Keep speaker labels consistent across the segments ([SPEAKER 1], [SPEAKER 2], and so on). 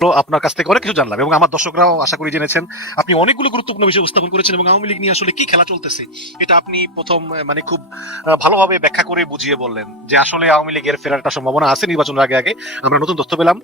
[SPEAKER 1] আপনার কাছ থেকে অনেক কিছু জানলাম এবং আমার দর্শকরাও আশা করি জেনেছেন। আপনি অনেকগুলো গুরুত্বপূর্ণ বিষয় উপস্থাপন করেছেন এবং আওয়ামী লীগ নিয়ে আসলে কি খেলা চলতেছে এটা আপনি প্রথম মানে খুব ভালোভাবে ব্যাখ্যা করে বুঝিয়ে বললেন যে আসলে আওয়ামী লীগের ফেরার একটা সম্ভাবনা আছে নির্বাচনের আগে আগে। আমরা নতুন তথ্য পেলাম।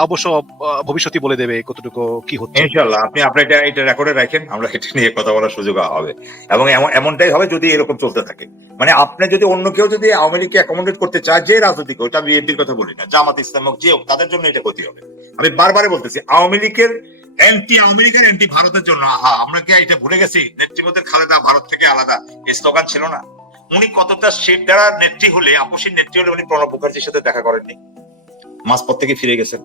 [SPEAKER 1] অবশ্য আহ, ভবিষ্যৎই বলে দেবে কতটুকু কি হচ্ছে।
[SPEAKER 2] ইনশাল্লাহ আপনি আপনার এটা এটা রেকর্ডে রাখেন আমরা এটা নিয়ে কথা বলার সুযোগ হবে। এবং এমনটাই হবে যদি এরকম চলতে থাকে। মানে আপনি যদি অন্য কেউ যদি আওয়ামী লীগকে অ্যাকোমোডেট করতে চায় যে রাজনৈতিক ওটা বিএনপির কথা বলি না জামাত ইসলাম হোক যে হোক তাদের জন্য এটা ক্ষতি হবে। আমি বারবারই বলতেছি, আওয়ামী লীগের অ্যান্টি আওয়ামী লীগের অ্যান্টি ভারতের জন্য, আহা, আমরা কি এটা ভুলে গেছি? নেতৃত্বের খালেদা ভারত থেকে আলাদা এই স্লোগান ছিল না? উনি কতটা সিট দ্বারা নেত্রী হলে আপসীর নেত্রী হলে উনি প্রণব মুখার্জির সাথে দেখা করেননি। মাঝপথ থেকে ফিরে গেছেন।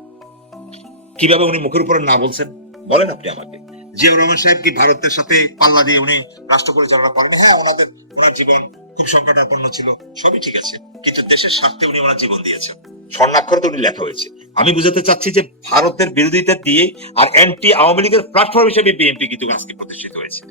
[SPEAKER 2] কীভাবে উনি মুখের উপরে না বলছেন? বলেন আপনি আমাকে। জিয়াউর রহমান সাহেব কি ভারতের সাথে পাল্লা দিয়ে উনি রাষ্ট্র পরিচালনা করেন হ্যাঁ ওনাদের, ওনার জীবন খুব সংকটাপন্ন ছিল, সবই ঠিক আছে। কিন্তু দেশের স্বার্থে উনি ওনার জীবন দিয়েছেন। স্বর্ণাক্ষরে উনি লেখা হয়েছে। আমি বুঝাতে চাচ্ছি যে ভারতের বিরোধিতা দিয়ে আর অ্যান্টি আওয়ামী লীগের প্ল্যাটফর্ম হিসেবে বিএনপি কিন্তু আজকে প্রতিষ্ঠিত হয়েছে।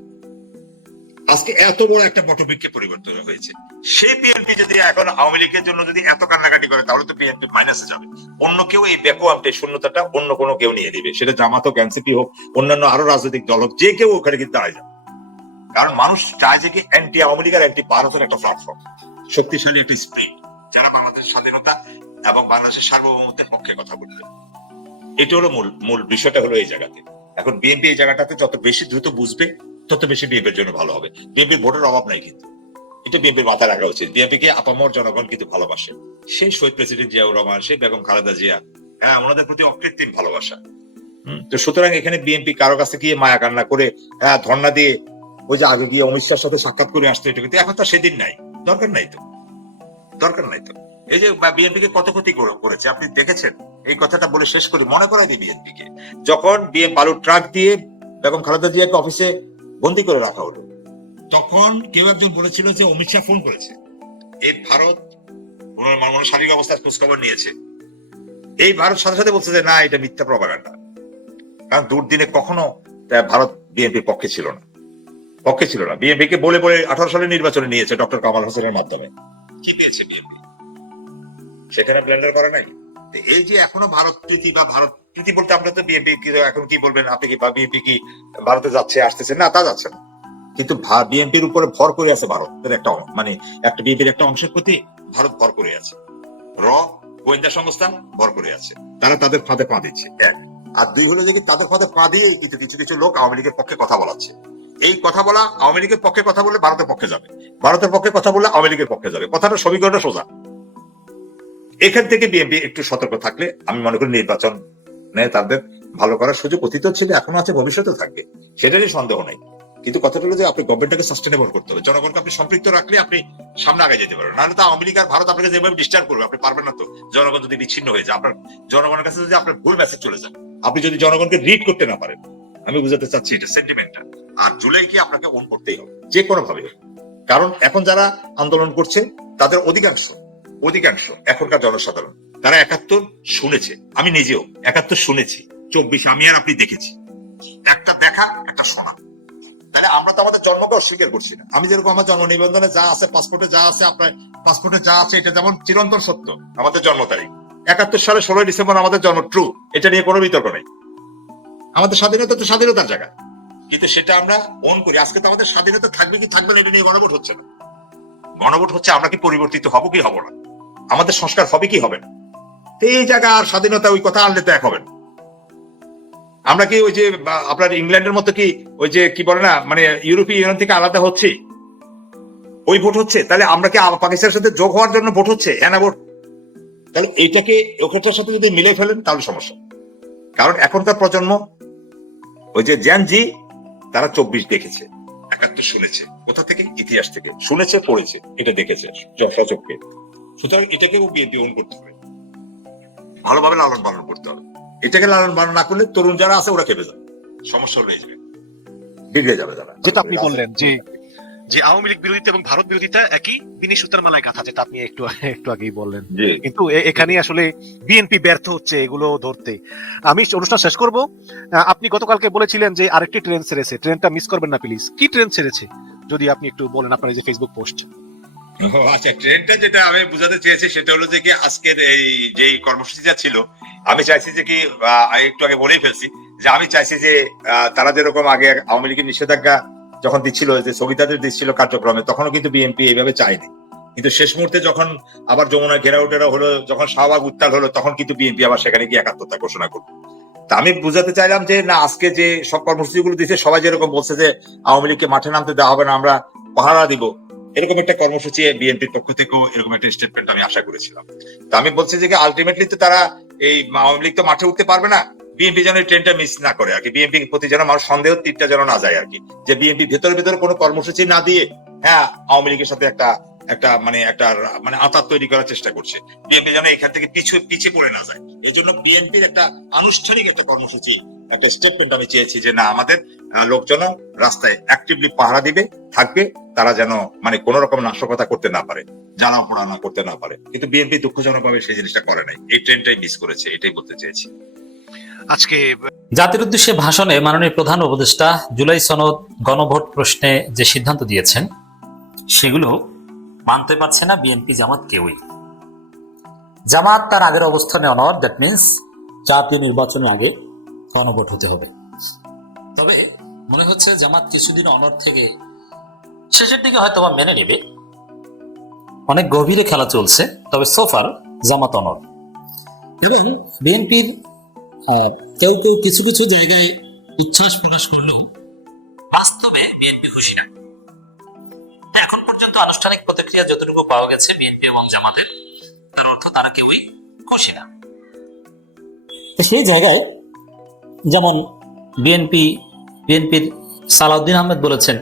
[SPEAKER 2] আজকে এত বড় একটা পটবিক্ষে পরিবর্তন হয়েছে। সেই বিএনপি যদি এখন আওয়ামী লীগের জন্য যদি এত কান্নাকাটি করে, তাহলে তো বিএনপি মাইনাসে যাবে। অন্য কেউ এই ব্যাকওয়ার্ড শূন্যতাটা অন্য কোনো কেউ নিয়ে দিবে সেটা জামাত হোক এনসিপি হোক, অন্যান্য আরও রাজনৈতিক দল হোক, যে কেউ ওখানে কিন্তু দাঁড়ায় যাবে। কারণ মানুষ চায় যে কি অ্যান্টি আওয়ামী লীগ আর অ্যান্টি ভারতের একটা প্ল্যাটফর্ম শক্তিশালী একটা স্প্রিট যারা বাংলাদেশের স্বাধীনতা এবং বাংলাদেশের সার্বভৌমত্বের পক্ষে কথা বলবে। এটা হলো মূল মূল বিষয়টা হলো এই জায়গাতে। এখন বিএনপি এই জায়গাটাতে যত বেশি দ্রুত বুঝবে, তত বেশি বিএনপির জন্য ভালো হবে। বিএনপির ভোটের অভাব নাই কিন্তু। এটা বিএনপির মাথায় রাখা উচিত। বিএনপি কে আপামর জনগণ কিন্তু ভালোবাসে। সেই শহীদ প্রেসিডেন্ট জিয়াউর রহমান, সেই বেগম খালেদা জিয়া হ্যাঁ ওনাদের প্রতি অকৃত্রিম ভালোবাসা। তো সুতরাং এখানে বিএনপি কারও কাছে গিয়ে মায়া কান্না করে হ্যাঁ ধর্ণা দিয়ে ওই যে আগে গিয়ে অমিত শাহর সাথে সাক্ষাৎ করে আসতে এটা কিন্তু এখন তো সেদিন নাই, দরকার নাই তো। দরকার নাই তো। এই যে বিএনপি কে কত ক্ষতি করেছে, আপনি দেখেছেন? এই কথাটা বলে শেষ করি, মনে করাই দিই বিএনপি কে। যখন বিএম বালুর ট্রাক দিয়ে বেগম খালেদা জিয়াকে অফিসে বন্দি করে রাখা হলো, তখন কেউ একজন বলেছিল যে অমিত শাহ ফোন করেছে। এই ভারত ওনার মানব শারীরিক অবস্থার খোঁজ খবর নিয়েছে। এই ভারত সাথে সাথে বলছে যে, না, এটা মিথ্যা প্রপাগান্ডা কারণ দুর্দিনে কখনো ভারত বিএনপির পক্ষে ছিল না। পক্ষে ছিল না। বিএনপি কে বলে বলে আঠারো সালে নির্বাচনে নিয়েছে ডক্টর কামাল হোসেনের মাধ্যমে। কি পেয়েছে বিএনপি সেখানে ব্লেন্ডার করে নাই? এই যে এখনও ভারত প্রীতি বা ভারত প্রীতি বলতে তো বিএনপি এখন কি বলবেন? আপনি কি বিএনপি কি ভারতে যাচ্ছে, আসতেছে? না, তা যাচ্ছে না। কিন্তু বিএনপির উপরে ভর করে আছে ভারতের একটা মানে একটা বিএনপির একটা অংশের প্রতি ভারত ভর করে আছে। র, গোয়েন্দা সংস্থা ভর করে আছে। তারা তাদের ফাঁদে পা দিচ্ছে। আর দুই হলো যে তাদের ফাঁদে পা দিয়ে কিছু কিছু লোক আওয়ামী লীগের পক্ষে কথা বলাচ্ছে। এই কথা বলা আওয়ামী লীগের পক্ষে কথা বললে ভারতের পক্ষে যাবে। ভারতের পক্ষে কথা বললে আওয়ামী লীগের পক্ষে যাবে। কথাটা সমীকরণটা সোজা। এখান থেকে বিএনপি একটু সতর্ক থাকলে, আমি মনে করি নির্বাচন নেয় তাদের ভালো করার সুযোগ অতীত ছিল, এখনও আছে ভবিষ্যতে থাকবে। সেটারই সন্দেহ নাই। কিন্তু কথাটা হলো যে আপনি গভর্নমেন্টটাকে সাস্টেনেবল করতে হবে। জনগণকে আপনি সম্পৃক্ত রাখলে আপনি সামনে আগে যেতে পারবেন। নাহলে তো আওয়ামী লীগ আর ভারত আপনাকে যেভাবে ডিস্টার্ব করবে, আপনি পারবেন না তো। জনগণ যদি বিচ্ছিন্ন হয়ে যায়, আপনার জনগণের কাছে যদি আপনার ভুল মেসেজ চলে যায়, আপনি যদি জনগণকে রিড করতে না পারেন আমি বুঝাতে চাচ্ছি এটা সেন্টিমেন্টটা আর জুলাইকে আপনাকে ওন করতেই হবে, যে কোনো ভাবে কারণ এখন যারা আন্দোলন করছে, তাদের অধিকাংশ অধিকাংশ এখনকার জনসাধারণ, তারা একাত্তর শুনেছে। আমি নিজেও একাত্তর শুনেছি। চব্বিশ আমি আর আপনি দেখেছি। একটা দেখা একটা শোনা তাহলে আমরা তো আমাদের জন্মকে অস্বীকার করছি না। আমি যেরকম আমার জন্ম নিবন্ধনে যা আছে পাসপোর্টে যা আছে, আপনার পাসপোর্টে যা আছে, এটা যেমন চিরন্তন সত্য, আমাদের জন্ম তারিখ। একাত্তর সালে ষোলোই ডিসেম্বর আমাদের জন্ম ট্রু এটা নিয়ে কোনো বিতর্ক নেই। আমাদের স্বাধীনতা তো স্বাধীনতার জায়গা। কিন্তু সেটা আমরা অন করি। আজকে তো আমাদের স্বাধীনতা থাকবে কি থাকবে না, এটা নিয়ে গণভোট হচ্ছে না। গণভোট হচ্ছে আমরা কি পরিবর্তিত হব কি হব না। আমাদের সংস্কার হবে কি হবে না? এই জায়গা আর স্বাধীনতা ওই কথা আনলে তো এক হবে না। আমরা কি ওই যে আপনার ইংল্যান্ডের মতো কি ওই যে, কি বলে না মানে ইউরোপীয় ইউনিয়ন থেকে আলাদা হচ্ছে? ওই ভোট হচ্ছে? তাহলে আমরা কি পাকিস্তানের সাথে যোগ হওয়ার জন্য ভোট হচ্ছে? হ্যাঁ না, ভোট। তাহলে এইটাকে, ওখানটার সাথে যদি মিলে ফেলেন, তাহলে সমস্যা। কারণ এখনকার প্রজন্ম, ওই যে জি তারা চব্বিশ দেখেছে, একাত্তর শুনেছে। কোথা থেকে? ইতিহাস থেকে। শুনেছে, পড়েছে, এটা দেখেছে স- সচক্ষে। সুতরাং এটাকেও বিএনপি ওন করতে হবে। ভালোভাবে লালন পালন করতে হবে। এটাকে লালন পালন না করলে তরুণ যারা আছে, ওরা খেপে যাবে। সমস্যা হয়ে যাবে বিগড়ে যাবে তারা
[SPEAKER 1] যেটা আপনি বললেন যে যে আওয়ামী লীগ বিরোধিতা এবং ভারত বিরোধিতা একই? বিনি সুতার মালায় গাথা যেটা আপনি একটু একটু আগেই বললেন। কিন্তু এখানে আসলে বিএনপি ব্যর্থ হচ্ছে এগুলো ধরতে। আমি অনুষ্ঠান শেষ করব। আপনি গতকালকে বলেছিলেন যে আরেকটি ট্রেন ছেড়েছে। ট্রেনটা মিস করবেন না প্লিজ কি ট্রেন ছেড়েছে? যদি আপনি একটু বলেন আপনার এই যে ফেসবুক পোস্ট
[SPEAKER 2] আচ্ছা ট্রেনটা যেটা আমি বুঝাতে চেয়েছি সেটা হলো যে কি আজকের এই যে কর্মসূচিটা ছিল আমি চাইছি যে কি একটু আগে বলেই ফেলছি যে আমি চাইছি যে তারা যেরকম আগে আওয়ামী লীগের নিষেধাজ্ঞা যখন দিচ্ছিল, যে স্থগিতাদের দিচ্ছিল কার্যক্রমে, তখনও কিন্তু বিএনপি এইভাবে চায়নি। কিন্তু শেষ মুহূর্তে যখন আবার যমুনা ঘেরাও টেরাও হলো, যখন শাহবাগ উত্তাল হলো, তখন কিন্তু বিএনপি আবার সেখানে গিয়ে একাত্মতা ঘোষণা করল। তা আমি বুঝাতে চাইলাম যে, না, আজকে যে সব কর্মসূচিগুলো দিচ্ছে সবাই যেরকম বলছে যে, আওয়ামী লীগকে মাঠে নামতে দেওয়া হবে না, আমরা পাহারা দিব, এরকম একটা কর্মসূচি বিএনপির পক্ষ থেকেও এরকম একটা স্টেটমেন্ট আমি আশা করেছিলাম। তা আমি বলছি যে আলটিমেটলি তো তারা এই আওয়ামী লীগ তো মাঠে উঠতে পারবে না বিএনপি যেন এই ট্রেনটা মিস না করে আর কি। বিএনপি প্রতি যেন মানুষ সন্দেহ তীরটা যেন না যায় আর কি। যে বিএনপি ভেতরে ভেতরে কোনো কর্মসূচি না দিয়ে হ্যাঁ আওয়ামী লীগের সাথে একটা একটা মানে একটা মানে আতাত তৈরি করার চেষ্টা করছে। বিএনপি যেন এখান থেকে পিছু পিছিয়ে পড়ে না যায়। এই জন্য বিএনপির একটা আনুষ্ঠানিক একটা কর্মসূচি, একটা স্টেটমেন্ট আমি চেয়েছি যে না, আমাদের লোকজন রাস্তায় অ্যাক্টিভলি পাহারা দিবে, থাকবে, তারা যেন মানে কোন রকম নাশকতা করতে না পারে, জানা পড়া না করতে না পারে। কিন্তু বিএনপি দুঃখজনক ভাবে সেই জিনিসটা করে নাই। এই ট্রেনটাই মিস করেছে, এটাই বলতে চেয়েছি।
[SPEAKER 1] আজকে
[SPEAKER 3] জাতির উদ্দেশ্যে ভাষণে মাননীয় প্রধান উপদেষ্টা জুলাই সনদ গণভোট প্রশ্নে যে সিদ্ধান্ত দিয়েছেন, সেগুলো মানতে পারছে না বিএনপি জামাত কেউই। জামাত তার আগের অবস্থানে অনর দ্যাট মিনস জাতীয় নির্বাচনের আগে গণভোট হতে হবে। তবে মনে হচ্ছে জামাত কিছুদিন অনর থেকে শেষের দিকে হয়তো বা মেনে নেবে। অনেক গভীরে খেলা চলছে, তবে সোফার জামাত অনর এবং বিএনপির কেউ কেউ কিছু কিছু জায়গায় উচ্ছ্বাস প্রকাশ করলেও বাস্তবে বিএনপি খুশি না। এখন পর্যন্ত আনুষ্ঠানিক প্রতিক্রিয়া যতটুকু পাওয়া গেছে বিএনপি এবং জামাতের, তার অর্থ তারা কেউই খুশি না। সেই জায়গায় যেমন বিএনপি, বিএনপির সালাউদ্দিন আহমেদ বলেছেন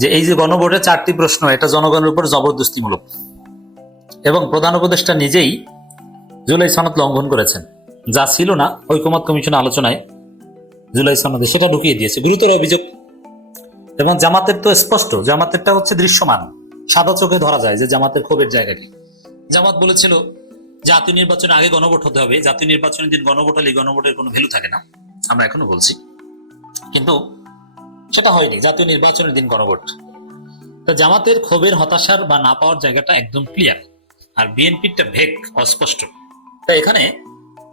[SPEAKER 3] যে এই যে গণভোটে চারটি প্রশ্ন, এটা জনগণের উপর জবরদস্তিমূলক। এবং প্রধান উপদেষ্টা নিজেই জুলাই সনদ লঙ্ঘন করেছেন। যা ছিল না, ঐকমত কমিশন আলোচনায় জুলাই সনদে সেটা ঢুকিয়ে দিয়েছে। গুরুতর অভিযোগ। এবং জামাতের তো স্পষ্ট, জামাতেরটা হচ্ছে দৃশ্যমান। সাদা চোখে ধরা যায় যে জামাতের ক্ষোভের জায়গাটি। জামাত বলেছিল, জাতীয় নির্বাচনের আগে গণভোট হতে হবে। জাতীয় নির্বাচনের দিন গণভোট হলে গণভোটের কোনো ভ্যালু থাকে না। আমরা এখনও বলছি। কিন্তু সেটা হয়নি, জাতীয় নির্বাচনের দিন গণভোট। তো জামাতের ক্ষোভের হতাশার বা না পাওয়ার জায়গাটা একদম ক্লিয়ার আর বিএনপিরটা ভেক অস্পষ্ট। তাই এখানে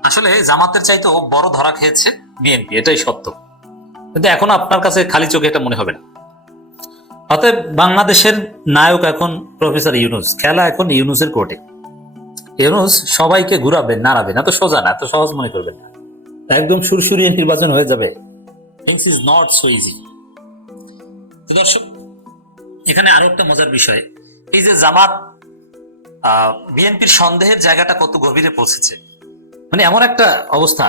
[SPEAKER 3] আসলে জামাতের চাইতেও বড় ধরা খেয়েছে বিএনপি, এটাই সত্য। কিন্তু এখন আপনার কাছে খালি চোখে এটা মনে হবে না। অতএব বাংলাদেশের নায়ক এখন প্রফেসর ইউনুস, খেলা এখন ইউনুসের কোর্টে। ইউনুস সবাইকে ঘুরাবেন নাড়াবেন এত সোজা না, এত সহজ মনে করবেন না। একদম সুরসুরিয়ে নির্বাচন হয়ে যাবে। Things is not so easy দর্শক, এখানে আরও একটা মজার বিষয়। এই যে জামাত বিএনপির সন্দেহের জায়গাটা কত গভীরে পৌঁছেছে? মানে এমন একটা অবস্থা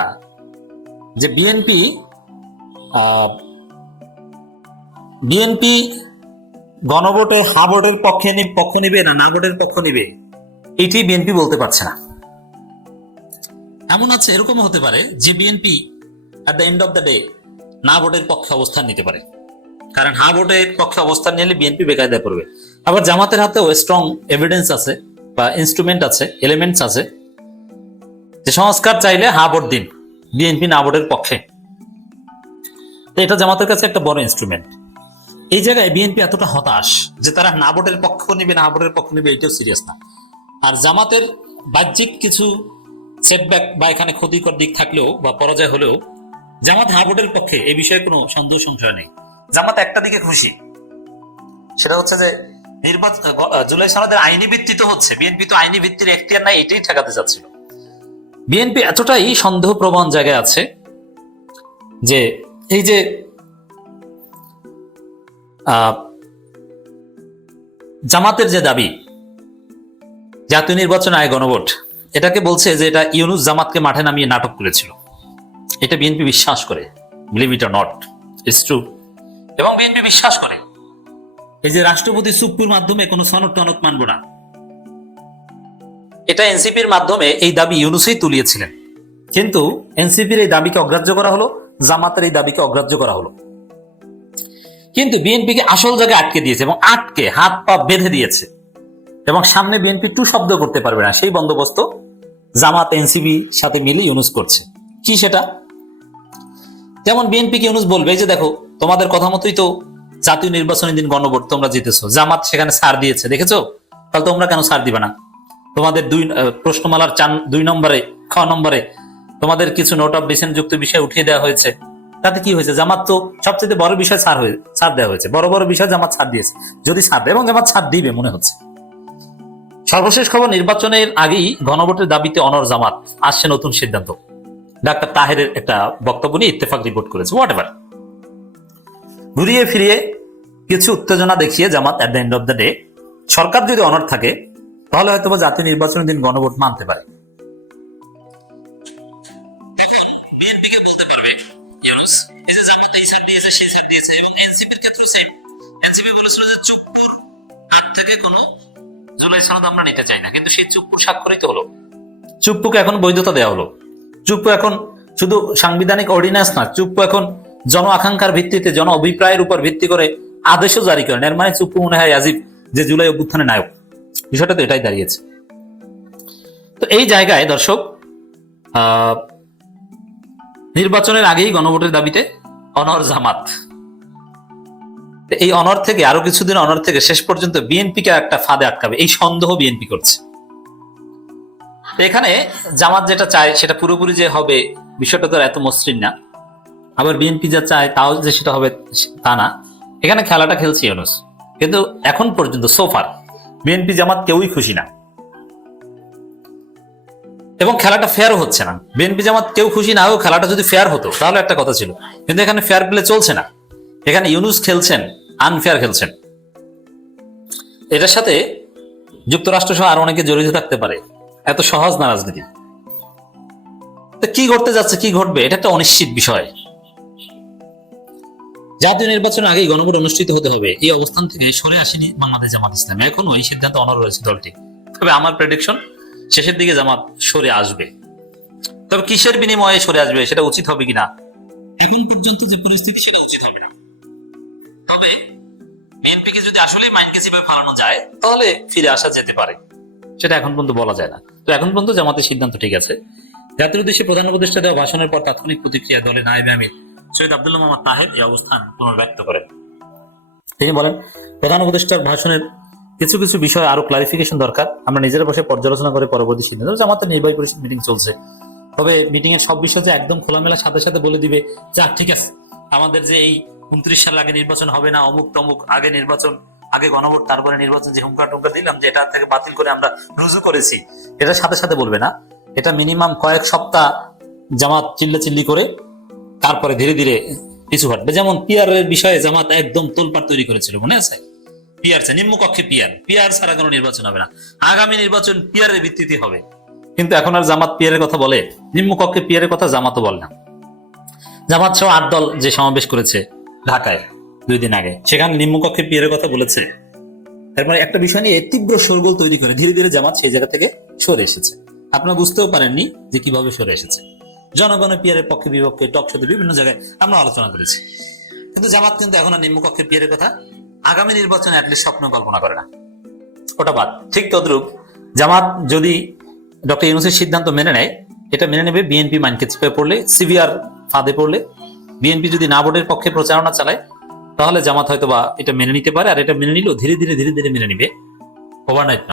[SPEAKER 3] যে বিএনপি বিএনপি গণভোটে হা ভোটের পক্ষে পক্ষ নিবে না না ভোটের পক্ষ নিবে, এটি বিএনপি বলতে পারছে না। এমন আছে এরকম হতে পারে যে BNP at the end of the day না ভোটের পক্ষে অবস্থান নিতে পারে। কারণ হা ভোটের পক্ষে অবস্থান নিলে বিএনপি বেকায়দায় পড়বে। আবার জামাতের হাতেও স্ট্রং এভিডেন্স আছে। বা ইনস্ট্রুমেন্ট আছে এলিমেন্টস আছে, যে সংস্কার চাইলে হা ভোট দিন, বিএনপি না ভোটের পক্ষে। তো এটা জামাতের কাছে একটা বড় ইনস্ট্রুমেন্ট এই জায়গায় বিএনপি এতটা হতাশ যে তারা না ভোটের পক্ষ নিবে, না ভোটের পক্ষ নিবে, এটাও সিরিয়াস না। আর জামাতের বাহ্যিক কিছু সেটব্যাক বা এখানে ক্ষতিকর দিক থাকলেও বা পরাজয় হলেও জামাত হা ভোটের পক্ষে এই বিষয়ে কোনো সন্দেহ সংশয় নেই। জামাত একটা দিকে খুশি, সেটা হচ্ছে যে নির্বাচন জুলাই সনদের আইনি হচ্ছে। বিএনপি তো আইনি ভিত্তির এখতিয়ার নাই, এটাই ঠেকাতে চাচ্ছিল। বিএনপি এতটাই সন্দেহ প্রবণ জায়গায় আছে যে এই যে জামাতের যে দাবি, জাতীয় নির্বাচন আয় গণভোট, এটাকে বলছে যে এটা ইউনুস জামাতকে মাঠে নামিয়ে নাটক করেছিল। এটা বিএনপি বিশ্বাস করে believe it not it's true এবং বিএনপি বিশ্বাস করে এই যে রাষ্ট্রপতি চুপ্পুর মাধ্যমে কোনো সনদ টনদ মানব না। এটা এনসিপির মাধ্যমে এই দাবি ইউনুসই তুলিয়েছিলেন। কিন্তু এনসিপির এই দাবিকে অগ্রাহ্য করা হলো জামাতের এই দাবিকে অগ্রাহ্য করা হলো। কিন্তু বিএনপিকে আসল জায়গায় আটকে দিয়েছে এবং আটকে হাত পা বেঁধে দিয়েছে। এবং সামনে বিএনপি টু শব্দ করতে পারবে না। সেই বন্দোবস্ত জামাত এনসিবি সাথে মিলে ইউনুস করছে। কি সেটা? যেমন বিএনপিকে ইউনুস বলবে এই যে দেখো তোমাদের কথা মতোই তো জাতীয় নির্বাচনের দিন গণভোট তোমরা জিতেছো। জামাত সেখানে সার দিয়েছে, দেখেছ? তাহলে তোমরা কেন সার দিবে না? তোমাদের দুই প্রশ্নমালার চান দুই নম্বরে, খ নম্বরে তোমাদের কিছু নোট অফ ডিসেন্ট যুক্ত বিষয় উঠিয়ে দেওয়া হয়েছে। তাতে কি হয়েছে? জামাত তো সবচেয়ে বড় বিষয় ছাড় হয়ে, ছাড় দেওয়া হয়েছে। বড় বড় বিষয় জামাত ছাড় দিয়েছে। যদি ছাড় দেয়, এবং জামাত ছাড় দিবে, মনে হচ্ছে। সর্বশেষ খবর, নির্বাচনের আগেই গণভোটের দাবিতে অনর জামাত। আসছে নতুন সিদ্ধান্ত। ডাক্তার তাহেরের একটা বক্তব্য নিয়ে ইত্তেফাক রিপোর্ট করেছে হোয়াট এভার ঘুরিয়ে ফিরিয়ে কিছু উত্তেজনা দেখিয়ে Jamaat at the end of the day সরকার যদি অনর থাকে, তাহলে হয়তো জাতীয় নির্বাচনের দিন গণভোট মানতে পারে। চুপ্পুকে এখন বৈধতা দেওয়া হলো। চুপ্পু এখন শুধু সাংবিধানিক অর্ডিন্যান্স না, চুপ্পু এখন জন আকাঙ্ক্ষার ভিত্তিতে, জন অভিপ্রায়ের উপর ভিত্তি করে আদেশও জারি করেন। এর মানে চুপ্পু মনে হয় আজিব যে জুলাই অভ্যুত্থানের নায়ক। বিষয়টা তো এটাই দাঁড়িয়েছে। তো এই জায়গায় দর্শক নির্বাচনের আগেই গণভোটের দাবিতে অনর জামাত। এই অনর থেকে, আরও কিছুদিন অনর থেকে শেষ পর্যন্ত বিএনপিকে একটা ফাঁদে আটকাবে। এই সন্দেহ বিএনপি করছে। এখানে জামাত যেটা চায়, সেটা পুরোপুরি যে হবে, বিষয়টা তো এত মসৃণ না। আবার বিএনপি যা চায় তাও যে সেটা হবে তা না। এখানে খেলাটা খেলছে ইউনুস। কিন্তু এখন পর্যন্ত সোফার বিএনপি জামাত কেউই খুশি না। এবং খেলাটা ফেয়ার হচ্ছে না। বিএনপি জামাত কেউ খুশি না হোক খেলাটা যদি ফেয়ার হতো, তাহলে একটা কথা ছিল। কিন্তু এখানে ফেয়ার প্লে চলছে না। এখানে ইউনুস খেলছেন আনফেয়ার খেলছেন। এটার সাথে যুক্তরাষ্ট্র সহ আরও অনেকে জড়িত থাকতে পারে। এত সহজ না রাজনীতি। তো কি ঘটতে যাচ্ছে, কি ঘটবে, এটা একটা অনিশ্চিত বিষয়। জাতীয় নির্বাচনের আগেই গণভোট অনুষ্ঠিত হতে হবে। এই অবস্থান থেকে সরে আসেনি বাংলাদেশ জামাত ইসলাম। এখনও এই সিদ্ধান্ত অনর রয়েছে দলটি। তবে আমার প্রেডিকশন শেষের দিকে জামাত সরে আসবে। তবে কিসের বিনিময়ে সরে আসবে সেটা উচিত হবে কিনা? এখন পর্যন্ত যে পরিস্থিতি, সেটা উচিত হবে না। তবে বিএনপিকে যদি আসলে মাইন্ডকে যেভাবে ফালানো যায়, তাহলে ফিরে আসা যেতে পারে। সেটা এখন পর্যন্ত বলা যায় না। তো এখন পর্যন্ত জামাতের সিদ্ধান্ত ঠিক আছে। জাতির উদ্দেশ্যে প্রধান উপদেষ্টা দেওয়া ভাষণের পর তাৎক্ষণিক প্রতিক্রিয়া দলে নায়েব আমির। সৈয়দ আব্দুল্লাহ মোহাম্মদ তাহের এই অবস্থান পুনর্ব্যক্ত করেন। তিনি বলেন, প্রধান উপদেষ্টার ভাষণের কিছু কিছু বিষয় আরও ক্লারিফিকেশন দরকার। আমরা নিজেরা বসে পর্যালোচনা করে পরবর্তী সিদ্ধান্ত জামাতের নির্বাহী পরিষদ মিটিং চলছে। তবে মিটিং এর সব বিষয় যে একদম খোলামেলা সাথে সাথে বলে দিবে, যা ঠিক আছে। আমাদের যে এই উনত্রিশ সাল আগে নির্বাচন হবে না, অমুক তমুক আগে নির্বাচন, আগে গণভোট, তারপরে নির্বাচন, যে হুঙ্কার টুঙ্কার দিলাম যে এটা থেকে বাতিল করে আমরা রুজু করেছি, এটা সাথে সাথে বলবে না। এটা মিনিমাম কয়েক সপ্তাহ জামাত চিল্লা চিল্লি করে তারপরে ধীরে ধীরে পিছু হটবে। যেমন পিয়ার এর বিষয়ে জামাত একদম তোলপাট তৈরি করেছিল, মনে আছে? পিয়ার চাই নিম্নকক্ষে পিয়ার। পিয়ার ছাড়া কোনো নির্বাচন হবে না। আগামী নির্বাচন পিয়ারের ভিত্তিতে হবে। কিন্তু এখন আর জামাত পিয়ারের কথা বলে নিম্নকক্ষে পিয়ারের কথা জামাতও বলে না। জামাত সহ আট দল যে সমাবেশ করেছে ঢাকায় দুই দিন আগে, সেখানে নিম্নকক্ষে পিয়ারের কথা বলেছে। তারপরে একটা বিষয় নিয়ে তীব্র সরগোল তৈরি করে ধীরে ধীরে জামাত সেই জায়গা থেকে সরে এসেছে। আপনারা বুঝতেও পারেননি যে কীভাবে সরে এসেছে। জনগণের পিয়ারের পক্ষে বিপক্ষে টক শোতে বিভিন্ন জায়গায় আমরা আলোচনা করেছি। কিন্তু জামাত কিন্তু এখন আর নিম্নকক্ষের পিয়ারের কথা আগামী নির্বাচনে অ্যাটলিস্ট স্বপ্ন কল্পনা করে না। ওটা বাদ। ঠিক তদ্রুপ জামাত যদি ডক্টর ইউনুসের সিদ্ধান্ত মেনে নেয়, এটা মেনে নেবে বিএনপি মাইনকে চেপে পড়লে, সিভিআর ফাঁদে পড়লে। বিএনপি যদি না ভোটের পক্ষে প্রচারণা চালায়, তাহলে জামাত হয়তো বা এটা মেনে নিতে পারে, আর এটা মেনে নিলেও ধীরে ধীরে ধীরে ধীরে মেনে নিবে। ওভারনাইট